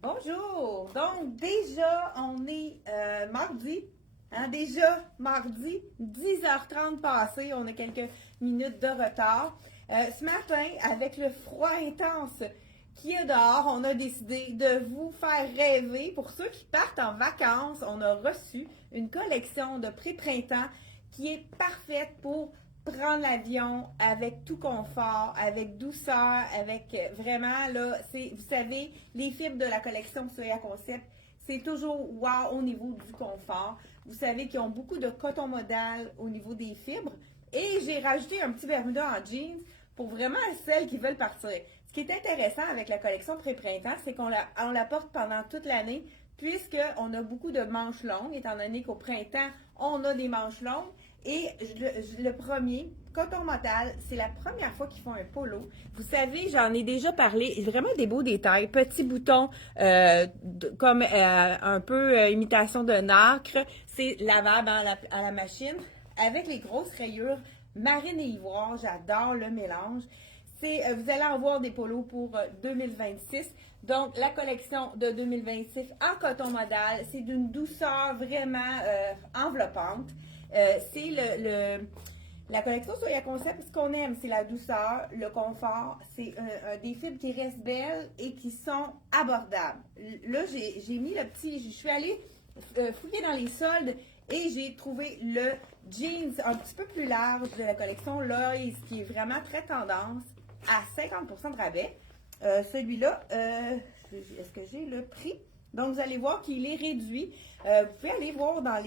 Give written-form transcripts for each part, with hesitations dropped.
Bonjour! Donc, déjà, on est mardi. Déjà, mardi, 10h30 passé. On a quelques minutes de retard. Ce matin, avec le froid intense qui est dehors, on a décidé de vous faire rêver. Pour ceux qui partent en vacances, on a reçu une collection de pré-printemps qui est parfaite pour prendre l'avion avec tout confort, avec douceur, avec vraiment, là, vous savez, les fibres de la collection Soya Concept, c'est toujours wow au niveau du confort. Vous savez qu'ils ont beaucoup de coton modal au niveau des fibres. Et j'ai rajouté un petit Bermuda en jeans pour vraiment celles qui veulent partir. Ce qui est intéressant avec la collection pré-printemps, c'est on la porte pendant toute l'année, puisqu'on a beaucoup de manches longues, étant donné qu'au printemps, on a des manches longues. Et le premier, coton modal, c'est la première fois qu'ils font un polo. Vous savez, j'en ai déjà parlé, vraiment des beaux détails. Petits boutons comme un peu imitation de nacre. C'est lavable à la machine. Avec les grosses rayures marine et ivoire, j'adore le mélange. Vous allez en voir des polos pour 2026. Donc, la collection de 2026 en coton modal, c'est d'une douceur vraiment enveloppante. C'est la collection Soya Concept. Ce qu'on aime, c'est la douceur, le confort. C'est des fibres qui restent belles et qui sont abordables. Là, j'ai mis le petit. Je suis allée fouiller dans les soldes et j'ai trouvé le jeans un petit peu plus large de la collection Lois, qui est vraiment très tendance, à 50% de rabais. Celui-là, est-ce que j'ai le prix? Donc, vous allez voir qu'il est réduit. Vous pouvez aller voir dans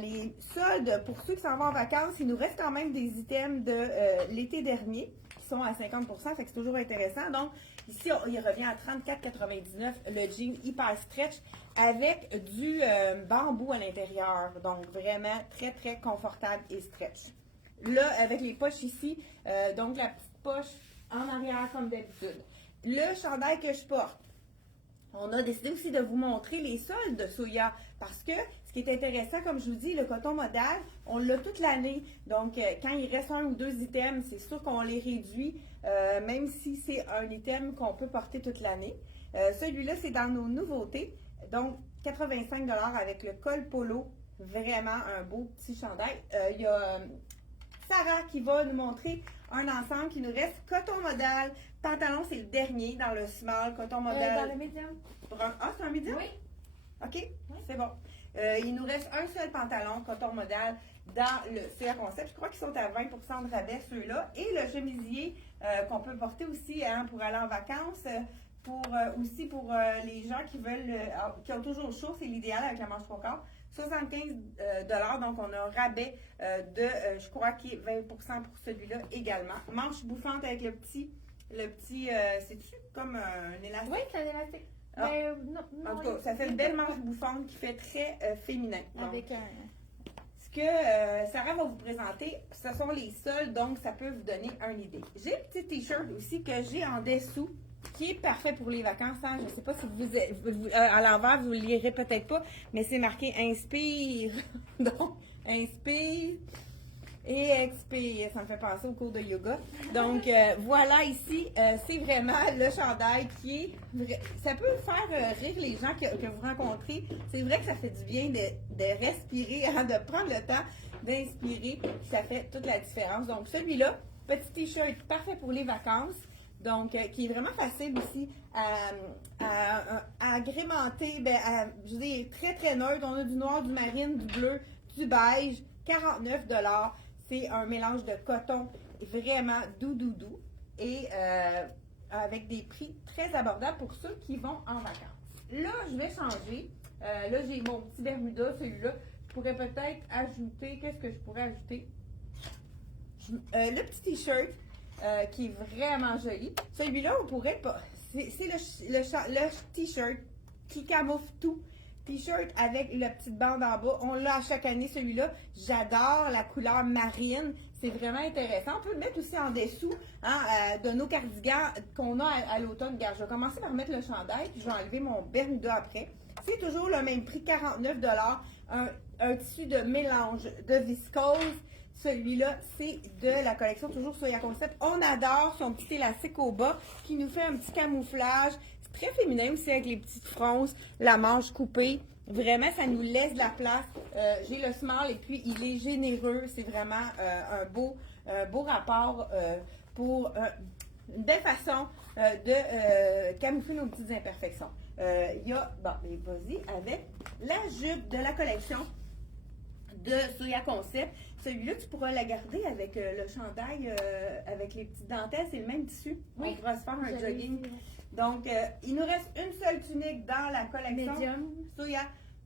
les soldes, pour ceux qui s'en vont en vacances, il nous reste quand même des items de l'été dernier qui sont à 50%, fait que c'est toujours intéressant. Donc, ici, il revient à 34,99 le jean hyper stretch avec du bambou à l'intérieur. Donc, vraiment très, très confortable et stretch. Là, avec les poches ici, donc la petite poche en arrière comme d'habitude. Le chandail que je porte, on a décidé aussi de vous montrer les soldes de Soya parce que ce qui est intéressant, comme je vous dis, le coton modal, on l'a toute l'année. Donc, quand il reste un ou deux items, c'est sûr qu'on les réduit, même si c'est un item qu'on peut porter toute l'année. Celui-là, c'est dans nos nouveautés. Donc, 85 avec le col polo. Vraiment un beau petit chandail. Il y a Sarah qui va nous montrer un ensemble qui nous reste coton modal. Pantalon, c'est le dernier dans le small, coton modal. Dans le médium. Ah, c'est un médium? Oui. OK, oui. C'est bon. Il nous reste un seul pantalon, coton modal, dans le CA Concept. Je crois qu'ils sont à 20% de rabais, ceux-là. Et le chemisier qu'on peut porter aussi pour aller en vacances. Aussi pour les gens qui veulent, qui ont toujours chaud, c'est l'idéal avec la manche trois quarts. 75 donc on a un rabais je crois qu'il est 20% pour celui-là également. Manche bouffante avec c'est-tu comme un élastique? Oui, c'est un élastique. Ah. Non, En tout cas, ça fait une belle manche bouffante qui fait très féminin. Donc, avec un. ce que Sarah va vous présenter, ce sont les soldes, donc ça peut vous donner une idée. J'ai un petit t-shirt aussi que j'ai en dessous, qui est parfait pour les vacances. Hein. Je ne sais pas si à l'envers, vous ne le lirez peut-être pas, mais c'est marqué Inspire. Donc, Inspire et Expire. Ça me fait penser au cours de yoga. Donc, voilà ici, c'est vraiment le chandail qui est... Ça peut faire rire les gens que vous rencontrez. C'est vrai que ça fait du bien de respirer, hein, de prendre le temps d'inspirer. Ça fait toute la différence. Donc, celui-là, petit t-shirt parfait pour les vacances. Donc, qui est vraiment facile aussi à agrémenter. Je veux dire, très, très neutre. On a du noir, du marine, du bleu, du beige. 49 $. C'est un mélange de coton vraiment doux. Et avec des prix très abordables pour ceux qui vont en vacances. Là, je vais changer. Là, j'ai mon petit Bermuda, celui-là. Je pourrais peut-être ajouter... Qu'est-ce que je pourrais ajouter? Le petit t-shirt. Qui est vraiment joli. Celui-là, on pourrait pas. C'est le t-shirt qui camoufle tout. T-shirt avec la petite bande en bas. On l'a à chaque année, celui-là. J'adore la couleur marine. C'est vraiment intéressant. On peut le mettre aussi en dessous de nos cardigans qu'on a à l'automne. Regarde, je vais commencer par mettre le chandail, puis je vais enlever mon Bermuda après. C'est toujours le même prix, 49 $. Un tissu de mélange de viscose. Celui-là, c'est de la collection toujours Soya Concept. On adore son petit élastique au bas qui nous fait un petit camouflage. C'est très féminin aussi avec les petites fronces, la manche coupée. Vraiment, ça nous laisse de la place. J'ai le small et puis il est généreux. C'est vraiment un beau rapport pour une belle façon de camoufler nos petites imperfections. Il y a, bon, mais vas-y, avec la jupe de la collection de Soya Concept. Celui-là, tu pourras la garder avec le chandail, avec les petites dentelles. C'est le même tissu. Oui, on pourra se faire un jogging. Vu. Donc, il nous reste une seule tunique dans la collection. Medium. Soya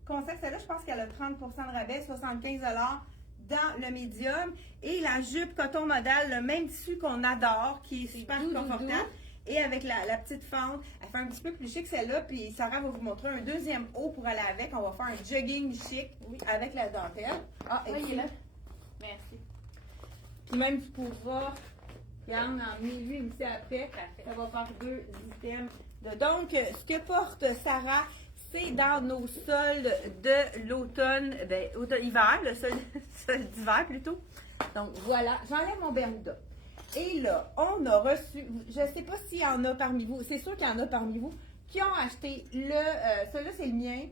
Concept. Celle-là, je pense qu'elle a 30% de rabais, 75$ dans le médium. Et la jupe coton modal, le même tissu qu'on adore, qui est super confortable. Et avec la petite fente, elle fait un petit peu plus chic celle-là. Puis Sarah va vous montrer un deuxième haut pour aller avec. On va faire un jogging chic avec la dentelle. Ah, et il est là. Merci. puis même tu pourras, regarde, en lui aussi après. Ça va faire 2 items. Donc, ce que porte Sarah, c'est dans nos soldes de l'automne, hiver, le solde d'hiver plutôt. Donc voilà, j'enlève mon Bermuda. Et là, on a reçu, je ne sais pas s'il y en a parmi vous, c'est sûr qu'il y en a parmi vous qui ont acheté celui-là c'est le mien,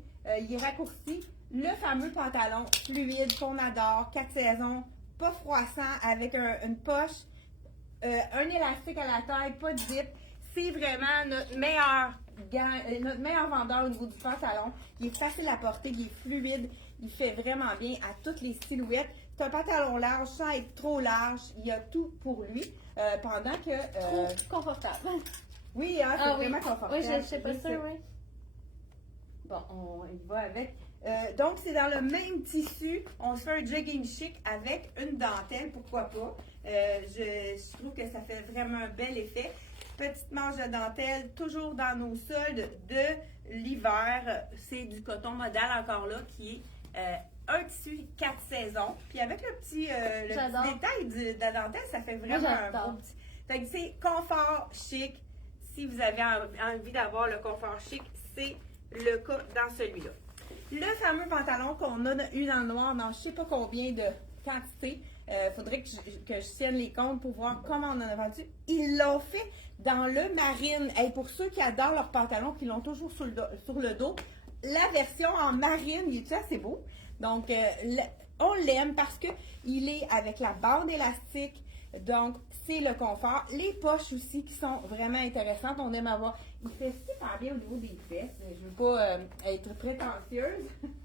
il est raccourci, le fameux pantalon fluide qu'on adore, 4 saisons, pas froissant, avec une poche, un élastique à la taille, pas de zip. C'est vraiment notre meilleur vendeur au niveau du pantalon. Il est facile à porter, il est fluide, il fait vraiment bien à toutes les silhouettes. C'est un pantalon large sans être trop large. Il y a tout pour lui. Pendant que. Trop confortable. Oui, hein, c'est vraiment confortable. Oui, je sais pas ça, oui. Bon, on y va avec. Donc, c'est dans le même tissu. On se fait un jogging chic avec une dentelle, pourquoi pas. Je trouve que ça fait vraiment un bel effet. Petite manche de dentelle, toujours dans nos soldes de l'hiver. C'est du coton modal encore là, qui est un tissu 4 saisons. Puis avec le petit détail de la dentelle, ça fait vraiment un beau petit. Fait que c'est confort chic. Si vous avez envie d'avoir le confort chic, c'est le cas dans celui-là. Le fameux pantalon qu'on a eu dans le noir, dans je ne sais pas combien de quantité. Faudrait que je tienne les comptes pour voir comment on en a vendu. Ils l'ont fait dans le marine. Et pour ceux qui adorent leurs pantalons, qui l'ont toujours sur le dos, la version en marine, il est assez beau. Donc, on l'aime parce qu'il est avec la bande élastique. Donc, c'est le confort. Les poches aussi qui sont vraiment intéressantes. On aime avoir. Il fait super bien au niveau des fesses. Je ne veux pas être prétentieuse,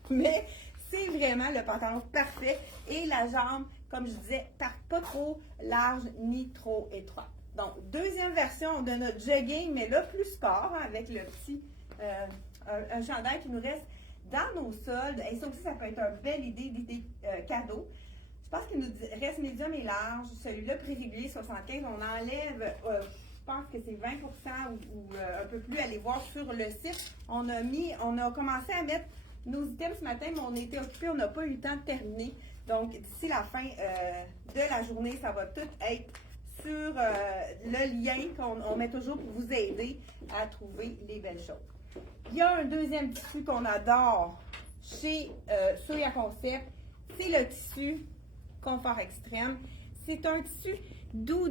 mais c'est vraiment le pantalon parfait. Et la jambe, comme je disais, pas trop large ni trop étroite. Donc, deuxième version de notre jogging, mais là, plus sport, hein, avec le petit un chandail qui nous reste dans nos soldes. Et ça aussi, ça peut être une belle idée cadeau. Je pense qu'il nous reste médium et large. Celui-là, prix régulier, 75. On enlève, je pense que c'est 20% ou un peu plus. Allez voir sur le site. On a commencé à mettre nos items ce matin, mais on était occupés. On n'a pas eu le temps de terminer. Donc, d'ici la fin de la journée, ça va tout être sur le lien qu'on met toujours pour vous aider à trouver les belles choses. Il y a un deuxième tissu qu'on adore chez Soya Concept. C'est le tissu confort extrême. C'est un tissu doux.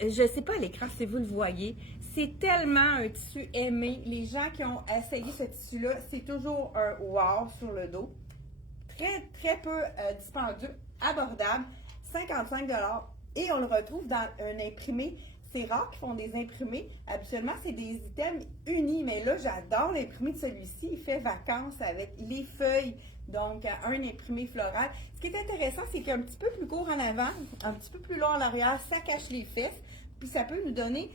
Je ne sais pas à l'écran si vous le voyez. C'est tellement un tissu aimé. Les gens qui ont essayé ce tissu-là, c'est toujours un wow sur le dos. Très peu dispendieux, abordable, 55$. Et on le retrouve dans un imprimé. C'est rare qu'ils font des imprimés. Habituellement, c'est des items unis. Mais là, j'adore l'imprimé de celui-ci. Il fait vacances avec les feuilles. Donc, un imprimé floral. Ce qui est intéressant, c'est qu'il est un petit peu plus court en avant, un petit peu plus long à l'arrière. Ça cache les fesses. Puis, ça peut nous donner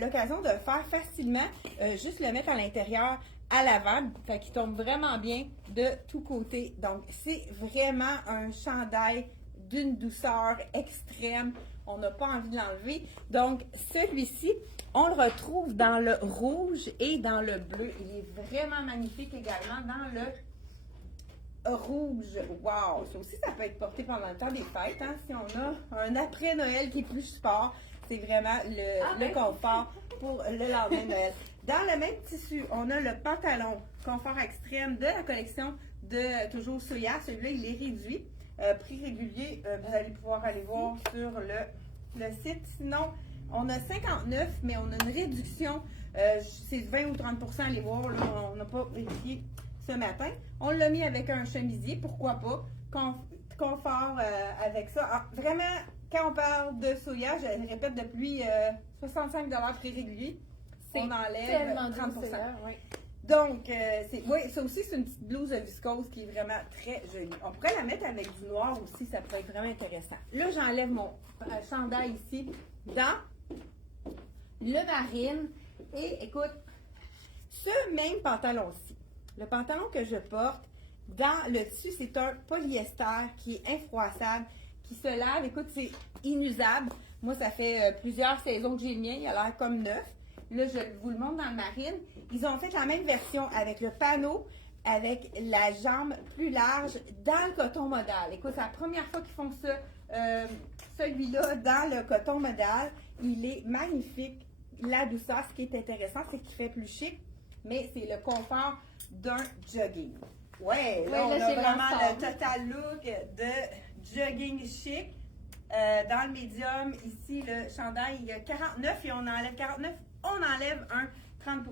l'occasion de faire facilement, juste le mettre à l'intérieur à l'avant. Fait qu'il tombe vraiment bien de tous côtés. Donc, c'est vraiment un chandail d'une douceur extrême. On n'a pas envie de l'enlever. Donc, celui-ci, on le retrouve dans le rouge et dans le bleu. Il est vraiment magnifique également dans le rouge. Wow! Ça aussi, ça peut être porté pendant le temps des fêtes. Hein? Si on a un après-Noël qui est plus sport, c'est vraiment le confort pour le lendemain de Noël. Dans le même tissu, on a le pantalon confort extrême de la collection de toujours Soya. Celui-là, il est réduit. Prix régulier, vous allez pouvoir aller voir sur le site. Sinon, on a 59, mais on a une réduction C'est 20 ou 30 à aller voir, là, on n'a pas vérifié ce matin. On l'a mis avec un chemisier, pourquoi pas. Confort avec ça. Ah, vraiment, quand on parle de soya, je le répète depuis 65 prix régulier, on enlève tellement 30 doux, celle-là, oui. Donc, oui, ça aussi, c'est une petite blouse de viscose qui est vraiment très jolie. On pourrait la mettre avec du noir aussi, ça pourrait être vraiment intéressant. Là, j'enlève mon chandail ici dans le marine. Et écoute, ce même pantalon-ci, le pantalon que je porte, dans le dessus, c'est un polyester qui est infroissable, qui se lave. Écoute, c'est inusable. Moi, ça fait plusieurs saisons que j'ai le mien. Il a l'air comme neuf. Là, je vous le montre dans le marine. Ils ont fait la même version avec le panneau, avec la jambe plus large dans le coton modal. Écoute, c'est la première fois qu'ils font ça. Celui-là, dans le coton modal, il est magnifique. La douceur, ce qui est intéressant, c'est qu'il fait plus chic, mais c'est le confort d'un jogging. Ouais, là, on a vraiment le total look de jogging chic. Dans le médium, ici, le chandail, il y a 49 et on enlève 49. On enlève un 30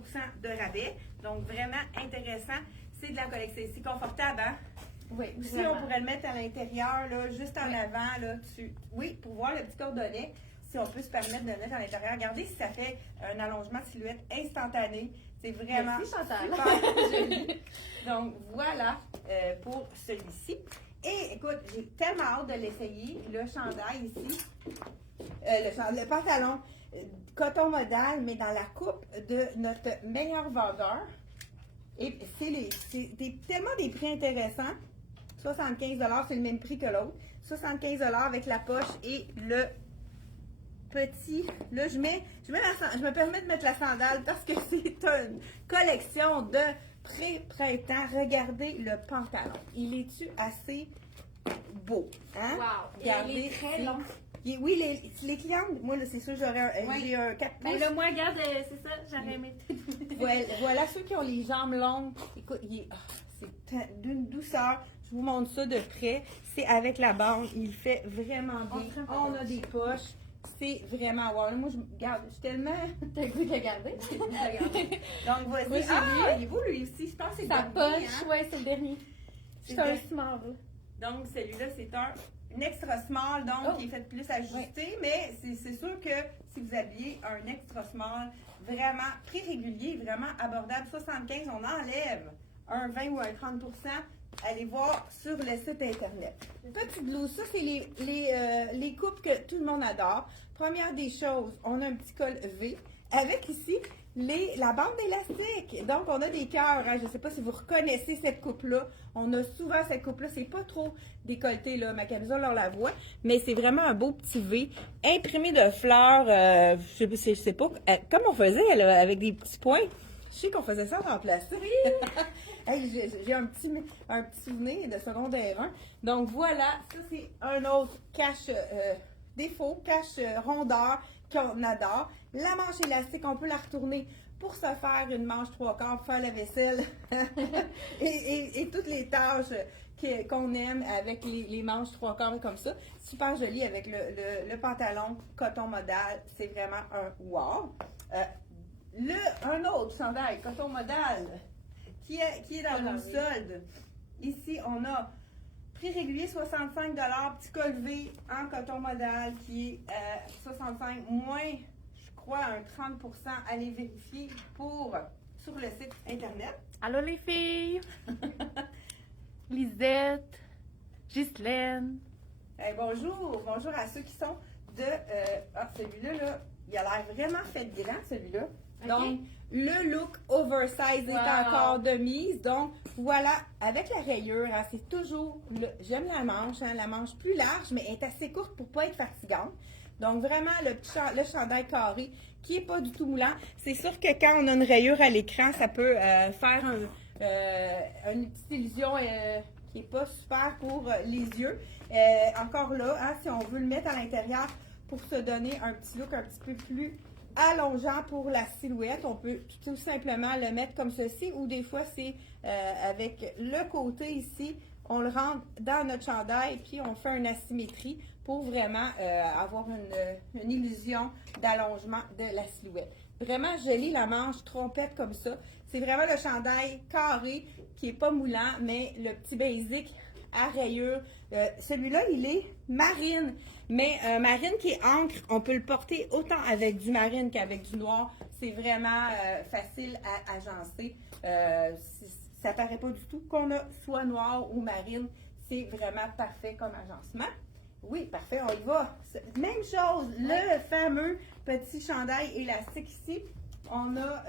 de rabais. Donc, vraiment intéressant. C'est de la collection. C'est confortable, hein? Oui, Aussi, on pourrait le mettre à l'intérieur, là, juste en avant, là, oui, pour voir le petit cordonnet, si on peut se permettre de le mettre à l'intérieur. Regardez si ça fait un allongement de silhouette instantané. C'est vraiment super joli. Donc, voilà pour celui-ci. Et écoute, j'ai tellement hâte de l'essayer. Le chandail ici, le pantalon coton modal, mais dans la coupe de notre meilleur vendeur. Et c'est tellement des prix intéressants. 75 $, c'est le même prix que l'autre. 75 $ avec la poche et le petit. Là, je me permets de mettre la sandale parce que c'est une collection de pré-printemps. Regardez le pantalon. Il est-tu assez beau? Hein? Wow! Regardez, il est très long. Oui, les clientes, moi, là, c'est sûr, j'ai un 4 pouces. Ben là, moi, regarde, c'est ça, j'aurais aimé. Voilà, ceux qui ont les jambes longues. Écoute, c'est d'une douceur. Je vous montre ça de près. C'est avec la bande. Il fait vraiment bien. On a des poches. C'est vraiment wow. Là, moi, je suis tellement. T'as le goût de le garder? Donc, voici. Moi, il est beau lui aussi. Je pense que c'est sa le dernier, poche, hein? ouais, c'est le dernier. C'est un small. Donc, celui-là, c'est un extra small, donc qui est fait plus ajusté, mais c'est sûr que si vous habillez un extra small, vraiment prix régulier, vraiment abordable, 75, on enlève un 20 ou un 30 %. Allez voir sur le site internet. Petite blouse, ça c'est les coupes que tout le monde adore. Première des choses, on a un petit col V avec ici la bande élastique. Donc on a des cœurs. Hein. Je ne sais pas si vous reconnaissez cette coupe-là. On a souvent cette coupe-là. C'est pas trop décolleté là. Ma camisole on la voit, mais c'est vraiment un beau petit V imprimé de fleurs. Je sais pas comme on faisait là, avec des petits points. Je sais qu'on faisait ça en plastique. Hey, j'ai un petit souvenir de secondaire 1. Donc voilà, ça c'est un autre cache défaut, cache rondeur qu'on adore. La manche élastique, on peut la retourner pour se faire une manche 3/4, pour faire la vaisselle et toutes les tâches qu'on aime avec les manches 3/4 comme ça. Super joli avec le pantalon coton modal. C'est vraiment un wow. Un autre chandail coton modal qui est dans le solde. Ici, on a prix régulier 65 $, petit col V en coton modal qui est 65 moins, je crois, un 30 %. Allez vérifier sur le site internet. Allô les filles! Lisette, Ghislaine. Hey, bonjour à ceux qui sont de... celui-là, là, il a l'air vraiment fait grand, celui-là. Donc, le look oversize est encore de mise. Donc, voilà, avec la rayure, hein, c'est toujours... J'aime la manche plus large, mais elle est assez courte pour ne pas être fatigante. Donc, vraiment, le chandail carré qui n'est pas du tout moulant. C'est sûr que quand on a une rayure à l'écran, ça peut faire une petite illusion qui n'est pas super pour les yeux. Encore là, hein, si on veut le mettre à l'intérieur pour se donner un petit look un petit peu plus allongeant pour la silhouette, on peut tout simplement le mettre comme ceci, ou des fois c'est avec le côté ici, on le rentre dans notre chandail puis on fait une asymétrie pour vraiment avoir une illusion d'allongement de la silhouette. vraiment joli, la manche trompette comme ça. C'est vraiment le chandail carré qui est pas moulant, mais le petit basic à rayures. Celui-là, il est marine, mais marine qui est encre, on peut le porter autant avec du marine qu'avec du noir. C'est vraiment facile à agencer. Ça paraît pas du tout qu'on a soit noir ou marine. C'est vraiment parfait comme agencement. Oui, parfait, on y va. Même chose, le fameux petit chandail élastique ici. On a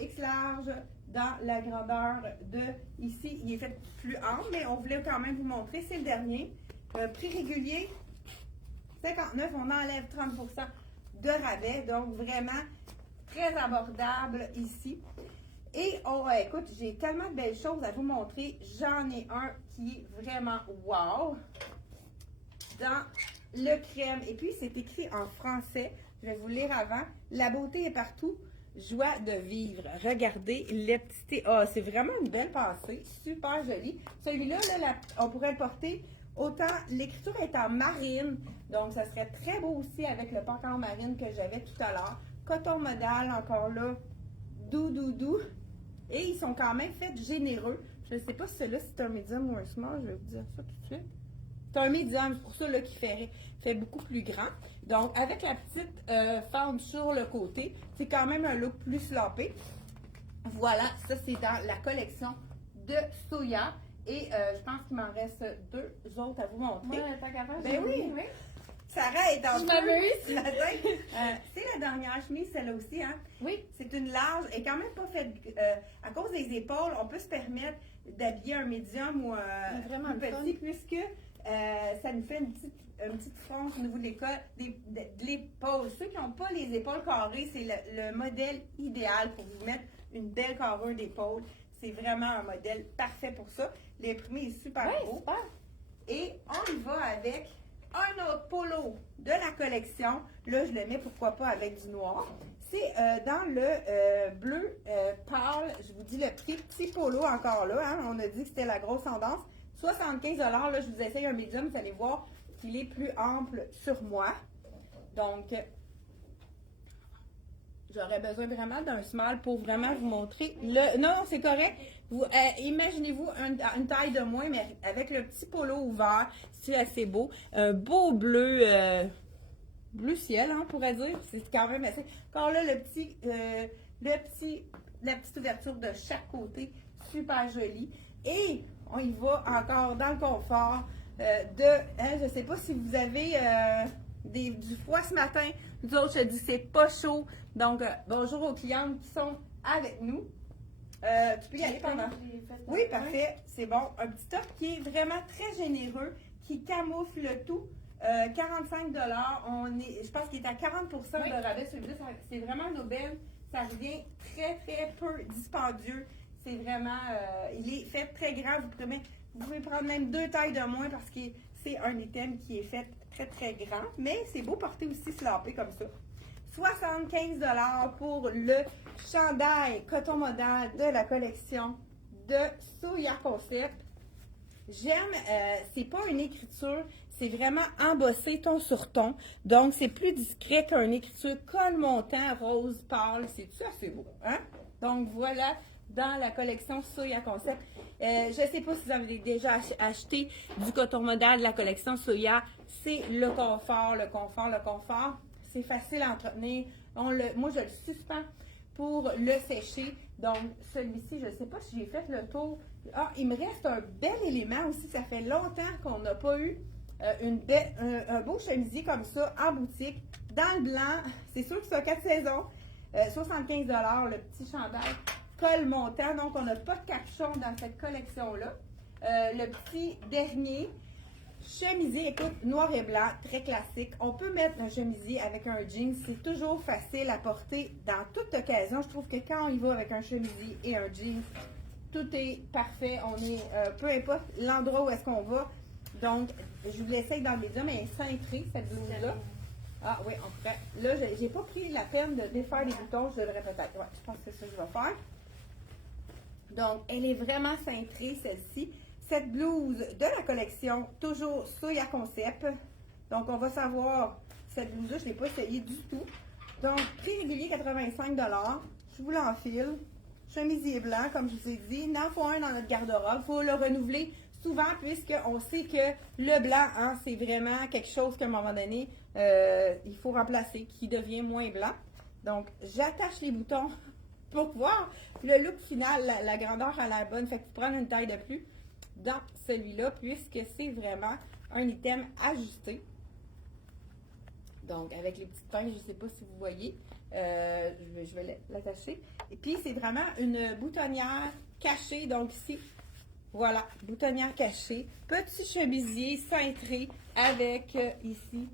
X large dans la grandeur de ici. Il est fait plus ample, mais on voulait quand même vous montrer. C'est le dernier. Prix régulier, 59, on enlève 30% de rabais. Donc, vraiment très abordable ici. Et, écoute, j'ai tellement de belles choses à vous montrer. J'en ai un qui est vraiment wow. Dans le crème. Et puis, c'est écrit en français. Je vais vous lire avant. La beauté est partout. Joie de vivre. Regardez le petit... c'est vraiment une belle passée. Super joli. Celui-là, on pourrait le porter autant... L'écriture est en marine. Donc, ça serait très beau aussi avec le pantalon en marine que j'avais tout à l'heure. Coton modal, encore là. Doux. Et ils sont quand même faits généreux. Je ne sais pas si celui-là, c'est un médium ou un small. Je vais vous dire ça tout de suite. C'est un médium, c'est pour ça là, qu'il fait beaucoup plus grand. Donc, avec la petite fente sur le côté, c'est quand même un look plus slappé. Voilà, ça c'est dans la collection de Soya. Et je pense qu'il m'en reste 2 autres à vous montrer. Ouais, t'as qu'à faire, Ben oui. Sarah est en Je feu m'amuse. ce matin. C'est la dernière chemise, celle-là aussi. Hein? Oui. C'est une large et quand même pas faite. À cause des épaules, on peut se permettre d'habiller un médium ou un Vraiment plus le fun. petit puisque ça nous fait une petite fronce au niveau de l'épaule. Ceux qui n'ont pas les épaules carrées, c'est le modèle idéal pour vous mettre une belle carrure d'épaule. C'est vraiment un modèle parfait pour ça. L'imprimé est super beau. Super. Et on y va avec un autre polo de la collection. Là, je le mets pourquoi pas avec du noir. C'est dans le bleu pâle. Je vous dis le prix. Petit polo encore là. Hein? On a dit que c'était la grosse tendance. 75 $. Là, je vous essaye un médium. Vous allez voir qu'il est plus ample sur moi. Donc, j'aurais besoin vraiment d'un small pour vraiment vous montrer. Non, c'est correct. Imaginez-vous une taille de moins, mais avec le petit polo ouvert, c'est assez beau. Un beau bleu, bleu ciel, hein, on pourrait dire. C'est quand même assez. Encore là, la petite ouverture de chaque côté, super joli. Et on y va encore dans le confort je ne sais pas si vous avez du froid ce matin. Nous autres, je dis c'est pas chaud. Donc, bonjour aux clientes qui sont avec nous. Tu peux y aller pendant. Oui, parfait. C'est bon. Un petit top qui est vraiment très généreux, qui camoufle le tout. 45 $. Je pense qu'il est à 40 % de rabais. Celui-là, c'est vraiment une aubaine. Ça revient très, très peu dispendieux. C'est vraiment, il est fait très grand. Vous pouvez prendre même 2 tailles de moins parce que c'est un item qui est fait très, très grand. Mais c'est beau porter aussi slappé comme ça. 75 $ pour le chandail coton modal de la collection de Soya Concept. J'aime, c'est pas une écriture, c'est vraiment embossé ton sur ton. Donc, c'est plus discret qu'une écriture col montant rose pâle. C'est ça, c'est beau. Hein? Donc, voilà dans la collection Soya Concept. Je sais pas si vous avez déjà acheté du coton modal de la collection Soya. C'est le confort. C'est facile à entretenir. Moi, je le suspends pour le sécher. Donc, celui-ci, je ne sais pas si j'ai fait le tour. Ah, il me reste un bel élément aussi. Ça fait longtemps qu'on n'a pas eu un beau chemisier comme ça en boutique. Dans le blanc, c'est sûr que c'est 4 saisons. 75 $, le petit chandail col montant. Donc, on n'a pas de capuchon dans cette collection-là. Le petit dernier chemisier, écoute, noir et blanc, très classique. On peut mettre un chemisier avec un jean. C'est toujours facile à porter dans toute occasion. Je trouve que quand on y va avec un chemisier et un jean, tout est parfait. On est, peu importe l'endroit où est-ce qu'on va. Donc, je vous l'essaye dans le médium, mais elle est cintrée, cette blouse-là. Ah oui, on pourrait. Là, j'ai pas pris la peine de défaire les boutons. Je devrais peut-être. Ouais, je pense que c'est ça que je vais faire. Donc, elle est vraiment cintrée, celle-ci. Cette blouse de la collection, toujours Soya Concept. Donc, on va savoir, cette blouse-là, je ne l'ai pas essayée du tout. Donc, prix régulier 85 $. Je vous l'enfile. Chemisier blanc, comme je vous ai dit. Il en faut un dans notre garde-robe. Il faut le renouveler souvent puisqu'on sait que le blanc, hein, c'est vraiment quelque chose qu'à un moment donné, il faut remplacer, qui devient moins blanc. Donc, j'attache les boutons pour voir le look final, la grandeur à la bonne. Fait que vous prenez une taille de plus dans celui-là puisque c'est vraiment un item ajusté. Donc, avec les petites pinces, je ne sais pas si vous voyez, je vais l'attacher. Et puis, c'est vraiment une boutonnière cachée. Donc, ici, voilà, boutonnière cachée. Petit chemisier cintré avec, ici,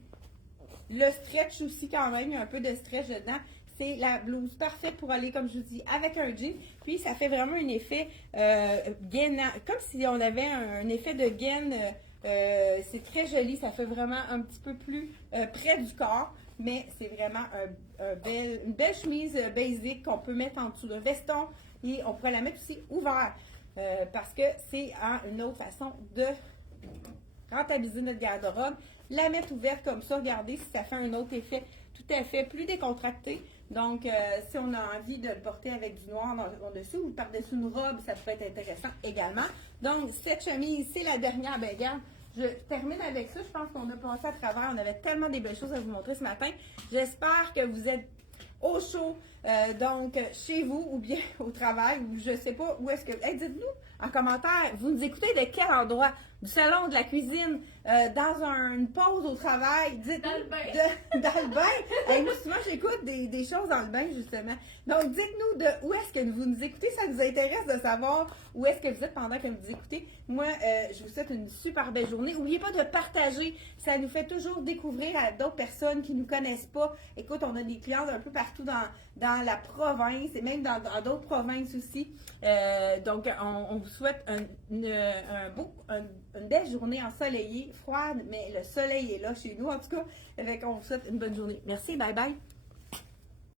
le stretch aussi quand même. Il y a un peu de stretch dedans. C'est la blouse parfaite pour aller, comme je vous dis, avec un jean. Puis, ça fait vraiment un effet gainant, comme si on avait un effet de gaine. C'est très joli, ça fait vraiment un petit peu plus près du corps, mais c'est vraiment une belle chemise basique qu'on peut mettre en dessous d'un veston et on pourrait la mettre aussi ouverte parce que c'est une autre façon de rentabiliser notre garde-robe. La mettre ouverte comme ça, regardez si ça fait un autre effet tout à fait plus décontracté. Donc, si on a envie de le porter avec du noir en dessous ou par-dessus une robe, ça peut être intéressant également. Donc, cette chemise, c'est la dernière. Ben, regarde, je termine avec ça. Je pense qu'on a passé à travers. On avait tellement des belles choses à vous montrer ce matin. J'espère que vous êtes au chaud, donc chez vous ou bien au travail ou je sais pas où est-ce que... Hey, dites-nous en commentaire, vous nous écoutez de quel endroit? Du salon, de la cuisine, dans une pause au travail, dites-nous. Dans le bain. Dans le bain. Hey, moi, souvent, j'écoute des choses dans le bain, justement. Donc, dites-nous de où est-ce que vous nous écoutez. Ça nous intéresse de savoir où est-ce que vous êtes pendant que vous nous écoutez. Moi, je vous souhaite une super belle journée. N'oubliez pas de partager. Ça nous fait toujours découvrir à d'autres personnes qui ne nous connaissent pas. Écoute, on a des clients un peu partout dans la province et même dans d'autres provinces aussi. Donc, on vous souhaite une belle journée ensoleillée, froide, mais le soleil est là chez nous. En tout cas, on vous souhaite une bonne journée. Merci, bye bye.